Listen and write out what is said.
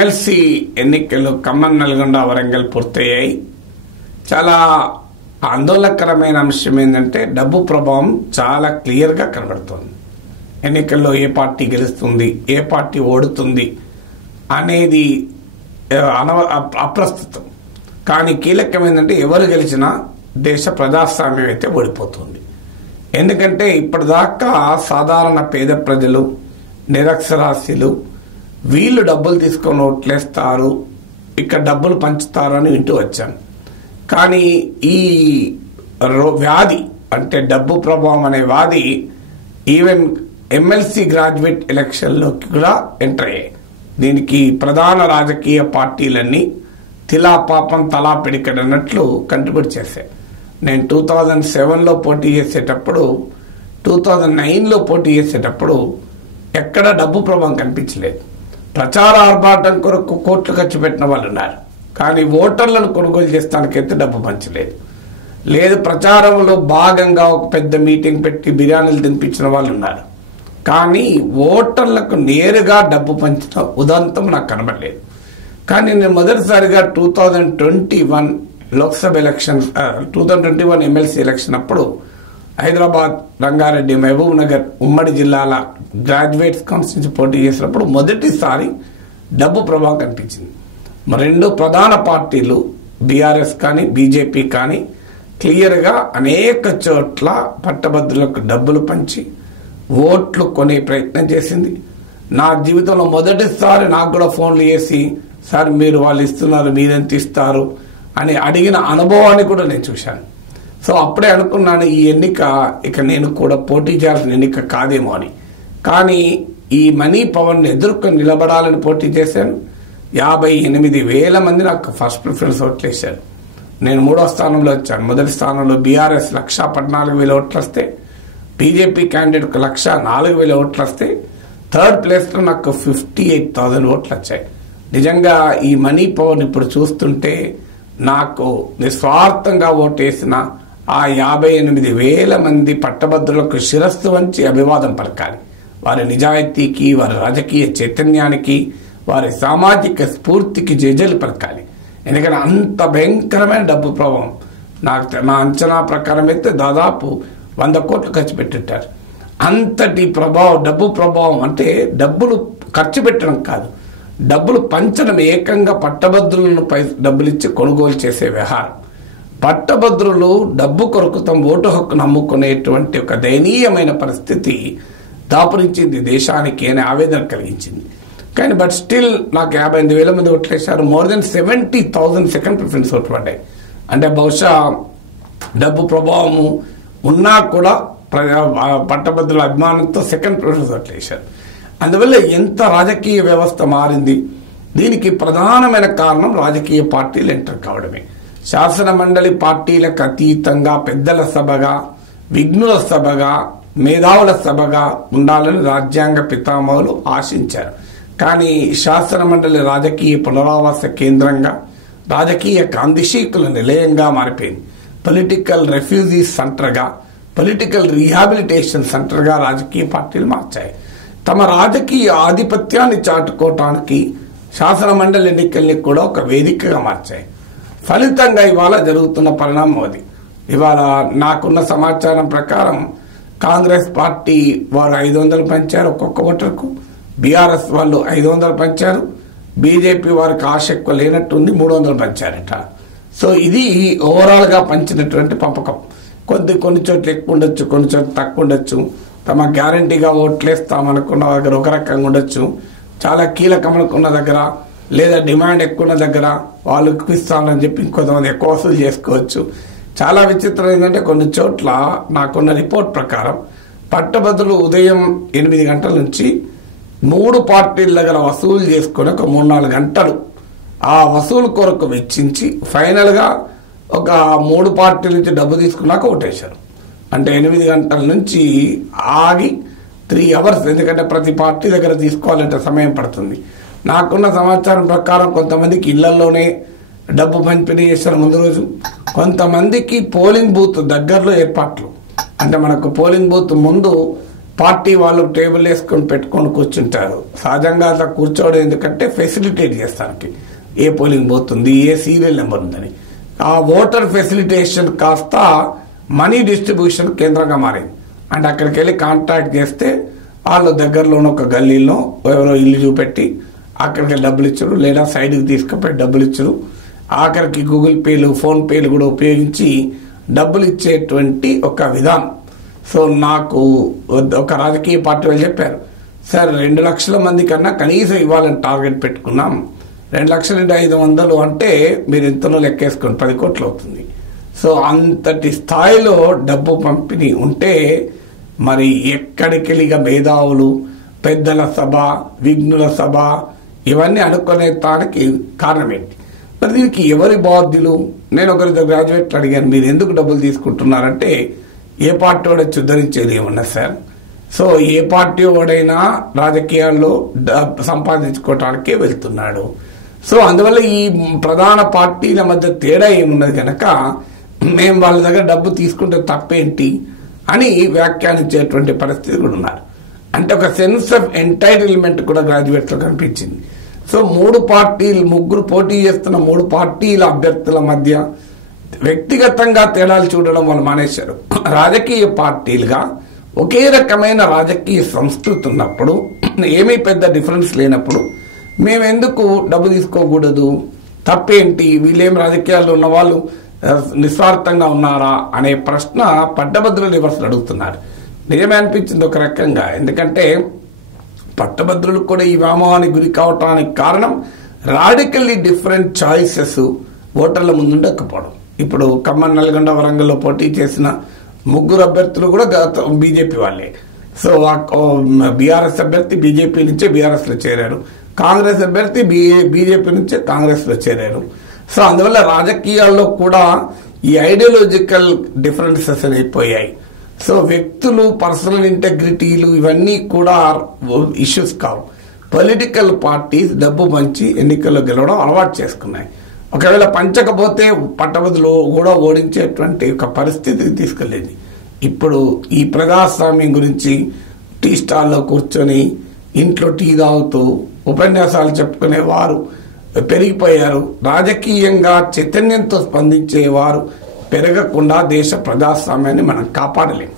MLC ఎన్నికలు ఖమ్మం, నల్గొండ, వరంగల్ పూర్తయ్యాయి. చాలా ఆందోళనకరమైన అంశం ఏంటంటే డబ్బు ప్రభావం చాలా క్లియర్గా కనబడుతోంది. ఎన్నికల్లో ఏ పార్టీ గెలుస్తుంది, ఏ పార్టీ ఓడుతుంది అనేది అప్రస్తుతం. కానీ కీలకం ఏంటంటే ఎవరు గెలిచినా దేశ ప్రజాస్వామ్యం అయితే ఓడిపోతుంది. ఎందుకంటే ఇప్పటిదాకా సాధారణ పేద ప్రజలు, నిరక్షరాస్యులు వీళ్ళు డబ్బులు తీసుకొని ఓట్లేస్తారు, ఇక్కడ డబ్బులు పంచుతారు అని వింటూ వచ్చాను. కానీ ఈ వ్యాధి అంటే డబ్బు ప్రభావం అనే వ్యాధి ఈవెన్ ఎమ్మెల్సీ గ్రాడ్యుయేట్ ఎలక్షన్లోకి కూడా ఎంటర్ అయ్యాయి. దీనికి ప్రధాన రాజకీయ పార్టీలన్నీ తిలా పాపం తలా పిడికడన్నట్లు కంట్రిబ్యూట్ చేశాయి. నేను 2007లో పోటీ చేసేటప్పుడు, 2009లో పోటీ చేసేటప్పుడు ఎక్కడ డబ్బు ప్రభావం కనిపించలేదు. ప్రచార ఆర్భాటం కొరకు కోట్లు ఖర్చు పెట్టిన వాళ్ళు ఉన్నారు, కానీ ఓటర్లను కొనుగోలు చేస్తానికైతే డబ్బు పంచలేదు. లేదు, ప్రచారంలో భాగంగా ఒక పెద్ద మీటింగ్ పెట్టి బిర్యానీలు తినిపించిన వాళ్ళు ఉన్నారు, కానీ ఓటర్లకు నేరుగా డబ్బు పంచిన ఉదంతం నాకు కనబడలేదు. కానీ నేను మొదటిసారిగా 2021 లోక్సభ ఎలక్షన్, 2021 ఎమ్మెల్సీ ఎలక్షన్ అప్పుడు హైదరాబాద్, రంగారెడ్డి, మహబూబ్ నగర్ ఉమ్మడి జిల్లాల గ్రాడ్యుయేట్స్ కాన్స్టిట్యూన్సీ పోటీ చేసినప్పుడు మొదటిసారి డబ్బు ప్రభావం కనిపించింది. రెండు ప్రధాన పార్టీలు బీఆర్ఎస్ కానీ బీజేపీ కానీ క్లియర్గా అనేక చోట్ల పట్టభద్రులకు డబ్బులు పంచి ఓట్లు కొనే ప్రయత్నం చేసింది. నా జీవితంలో మొదటిసారి నాకు కూడా ఫోన్లు చేసి, సార్ మీరు వాళ్ళు ఇస్తున్నారు, మీరెంత ఇస్తారు అని అడిగిన అనుభవాన్ని కూడా నేను చూశాను. సో అప్పుడే అనుకున్నాను ఈ ఎన్నిక ఇక నేను కూడా పోటీ చేయాల్సిన ఎన్నిక కాదేమో అని. కానీ ఈ మనీ పవర్ని ఎదుర్కొని నిలబడాలని పోటీ చేశాను. 58,000 మంది నాకు ఫస్ట్ ప్రిఫరెన్స్ ఓట్లు వేశారు. నేను 3వ స్థానంలో వచ్చాను. మొదటి స్థానంలో బీఆర్ఎస్ 1,14,000 ఓట్లు వస్తే, బీజేపీ క్యాండిడేట్కు 1,04,000 ఓట్లు వస్తే, థర్డ్ ప్లేస్లో నాకు 58,000 ఓట్లు వచ్చాయి. నిజంగా ఈ మనీ పవర్ని ఇప్పుడు చూస్తుంటే నాకు నిస్వార్థంగా ఓటేసిన ఆ 58,000 మంది పట్టభద్రులకు శిరస్సు వంచి అభివాదం పలకాలి. వారి నిజాయితీకి, వారి రాజకీయ చైతన్యానికి, వారి సామాజిక స్ఫూర్తికి జేజేలు పలకాలి. ఎందుకంటే అంత భయంకరమైన డబ్బు ప్రభావం. నా అంచనా ప్రకారం అయితే దాదాపు 100 కోట్లు ఖర్చు పెట్టింటారు. అంతటి ప్రభావం, డబ్బు ప్రభావం అంటే డబ్బులు ఖర్చు పెట్టడం కాదు, డబ్బులు పంచడం, ఏకంగా పట్టభద్రులను డబ్బులు ఇచ్చి కొనుగోలు చేసే వ్యవహారం. పట్టభద్రులు డబ్బు కొరకు తమ ఓటు హక్కును అమ్ముకునేటువంటి ఒక దయనీయమైన పరిస్థితి దాపురించింది దేశానికి అని ఆవేదన కలిగించింది. కానీ బట్ స్టిల్ నాకు 58,000 మంది ఓట్లు వేశారు. మోర్ దెన్ 70,000 సెకండ్ ప్రిఫరెన్స్ ఓట్లు పడ్డాయి. అంటే బహుశా డబ్బు ప్రభావము ఉన్నా కూడా పట్టభద్రుల అభిమానంతో సెకండ్ ప్రిఫరెన్స్ ఓట్లు వేశారు. అందువల్ల ఎంత రాజకీయ వ్యవస్థ మారింది. దీనికి ప్రధానమైన కారణం రాజకీయ పార్టీలు ఎంటర్ కావడమే. శాసన మండలి పార్టీలకు అతీతంగా పెద్దల సభగా, విఘ్నుల సభగా, మేధావుల సభగా ఉండాలని రాజ్యాంగ పితామహులు ఆశించారు. కానీ శాసన మండలి రాజకీయ పునరావాస కేంద్రంగా, రాజకీయ కాందిశీకుల నిలయంగా మారిపోయింది. పొలిటికల్ రెఫ్యూజీస్ సెంటర్గా, పొలిటికల్ రీహాబిలిటేషన్ సెంటర్గా రాజకీయ పార్టీలు మార్చాయి. తమ రాజకీయ ఆధిపత్యాన్ని చాటుకోవటానికి శాసన మండలి ఎన్నికల్ని కూడా ఒక వేదికగా మార్చాయి. ఫలితంగా ఇవాళ జరుగుతున్న పరిణామం అది. ఇవాళ నాకున్న సమాచారం ప్రకారం కాంగ్రెస్ పార్టీ వారు 500 పంచారు ఒక్కొక్క ఓటర్కు, బీఆర్ఎస్ వాళ్ళు 500 పంచారు, బీజేపీ వారికి ఆశ ఎక్కువ లేనట్టుంది 300 పంచారట. సో ఇది ఓవరాల్గా పంచినటువంటి పంపకం. కొన్ని చోట్ల ఎక్కువ ఉండొచ్చు, కొన్ని చోట్ల తక్కువ ఉండొచ్చు. తమ గ్యారంటీగా ఓట్లేస్తామనుకున్న దగ్గర ఒక రకంగా ఉండొచ్చు, చాలా కీలకం అనుకున్న దగ్గర లేదా డిమాండ్ ఎక్కువ ఉన్న దగ్గర వాళ్ళు ఇప్పిస్తామని చెప్పి ఇంకొంతమంది ఎక్కువ వసూలు చేసుకోవచ్చు. చాలా విచిత్రం ఏంటంటే కొన్ని చోట్ల నాకున్న రిపోర్ట్ ప్రకారం పట్టభద్రులు ఉదయం 8 గంటల నుంచి 3 పార్టీల దగ్గర వసూలు చేసుకుని ఒక 3-4 గంటలు ఆ వసూలు కొరకు వెచ్చించి ఫైనల్గా ఒక 3 పార్టీల నుంచి డబ్బు తీసుకున్నాక ఓటేశారు. అంటే 8 గంటల నుంచి ఆగి 3 అవర్స్, ఎందుకంటే ప్రతి పార్టీ దగ్గర తీసుకోవాలంటే సమయం పడుతుంది. నాకున్న సమాచారం ప్రకారం కొంతమందికి ఇళ్లలోనే డబ్బు పంపిణీ చేశారు ముందు రోజు, కొంతమందికి పోలింగ్ బూత్ దగ్గరలో ఏర్పాట్లు. అంటే మనకు పోలింగ్ బూత్ ముందు పార్టీ వాళ్ళు టేబుల్ వేసుకొని పెట్టుకొని కూర్చుంటారు. సహజంగా అట్లా కూర్చోవడం ఎందుకంటే ఫెసిలిటేట్ చేస్తానికి ఏ పోలింగ్ పోతుంది, ఏ సీరియల్ నెంబర్ ఉందని. ఆ ఓటర్ ఫెసిలిటేషన్ కాస్త మనీ డిస్ట్రిబ్యూషన్ కేంద్రంగా మారింది. అంటే అక్కడికి వెళ్ళి కాంటాక్ట్ చేస్తే వాళ్ళు దగ్గరలోని ఒక గల్లీలో ఎవరో ఇల్లు చూపెట్టి అక్కడికి డబ్బులు ఇచ్చరు, లేదా సైడ్కి తీసుకుపోయి డబ్బులు ఇచ్చరు. ఆఖరికి గూగుల్ పేలు, ఫోన్ పేలు కూడా ఉపయోగించి డబ్బులు ఇచ్చేటువంటి ఒక విధానం. సో నాకు ఒక రాజకీయ పార్టీ వాళ్ళు చెప్పారు, సార్ 2 లక్షల మంది కన్నా కనీసం ఇవ్వాలని టార్గెట్ పెట్టుకున్నాం, 2,500,000 అంటే మీరు ఎంతనో లెక్కేసుకొని 10 కోట్లు అవుతుంది. సో అంతటి స్థాయిలో డబ్బు పంపిణీ ఉంటే మరి ఎక్కడికెళ్ళిగా మేధావులు, పెద్దల సభ, విఘ్నుల సభ ఇవన్నీ అనుకునే దానికి కారణం ఏంటి? మరి దీనికి ఎవరి బాధ్యులు? నేను ఒకరి గ్రాడ్యుయేట్లు అడిగాను, మీరు ఎందుకు డబ్బులు తీసుకుంటున్నారంటే ఏ పార్టీ వాడు ఉద్ధరించేది ఏమన్నా సార్. సో ఏ పార్టీ వాడైనా రాజకీయాల్లో సంపాదించుకోవటానికే వెళ్తున్నాడు. సో అందువల్ల ఈ ప్రధాన పార్టీల మధ్య తేడా ఏమున్నది కనుక మేము వాళ్ళ దగ్గర డబ్బు తీసుకుంటే తప్పేంటి అని వ్యాఖ్యానించేటువంటి పరిస్థితి కూడా ఉన్నారు. అంటే ఒక సెన్స్ ఆఫ్ ఎంటైటిల్మెంట్ కూడా గ్రాడ్యుయేట్స్లో కనిపించింది. సో 3 పార్టీలు, 3 పోటీ చేస్తున్న 3 పార్టీల అభ్యర్థుల మధ్య వ్యక్తిగతంగా తేడాలు చూడడం వాళ్ళు మానేశారు. రాజకీయ పార్టీలుగా ఒకే రకమైన రాజకీయ సంస్కృతి ఉన్నప్పుడు, ఏమీ పెద్ద డిఫరెన్స్ లేనప్పుడు మేము ఎందుకు డబ్బు తీసుకోకూడదు, తప్పేంటి, వీళ్ళేం రాజకీయాల్లో ఉన్న వాళ్ళు నిస్వార్థంగా ఉన్నారా అనే ప్రశ్న పట్టభద్రులు రివర్స్ అడుగుతున్నారు. నిజమే అనిపించింది ఒక రకంగా. ఎందుకంటే పట్టభద్రులు కూడా ఈ వ్యామోహానికి గురి కావటానికి కారణం రాడికల్లీ డిఫరెంట్ చాయిసెస్ ఓటర్ల ముందు ఉండకపోవడం. ఇప్పుడు ఖమ్మం, నల్గొండ, వరంగల్లో పోటీ చేసిన 3 అభ్యర్థులు కూడా బీజేపీ వాళ్ళే. సో బీఆర్ఎస్ అభ్యర్థి బీజేపీ నుంచే బీఆర్ఎస్ లో చేరారు, కాంగ్రెస్ అభ్యర్థి బీజేపీ నుంచే కాంగ్రెస్ లో చేరారు. సో అందువల్ల రాజకీయాల్లో కూడా ఈ ఐడియాలజికల్ డిఫరెన్సెస్ అయిపోయాయి. సో వ్యక్తులు, పర్సనల్ ఇంటెగ్రిటీలు ఇవన్నీ కూడా ఇష్యూస్ కావు. పొలిటికల్ పార్టీస్ డబ్బు పంచి ఎన్నికల్లో గెలవడం అలవాటు చేసుకున్నాయి. ఒకవేళ పంచకపోతే పట్టభద్రులు కూడా ఓడించేటువంటి ఒక పరిస్థితికి తీసుకెళ్ళేది. ఇప్పుడు ఈ ప్రజాస్వామ్యం గురించి టీ స్టాల్లో కూర్చొని ఇంట్లో టీ తాగుతూ ఉపన్యాసాలు చెప్పుకునే వారు పెరిగిపోయారు. రాజకీయంగా చైతన్యంతో స్పందించేవారు పెరగకుండా దేశ ప్రజాస్వామ్యాన్ని మనం కాపాడలేము.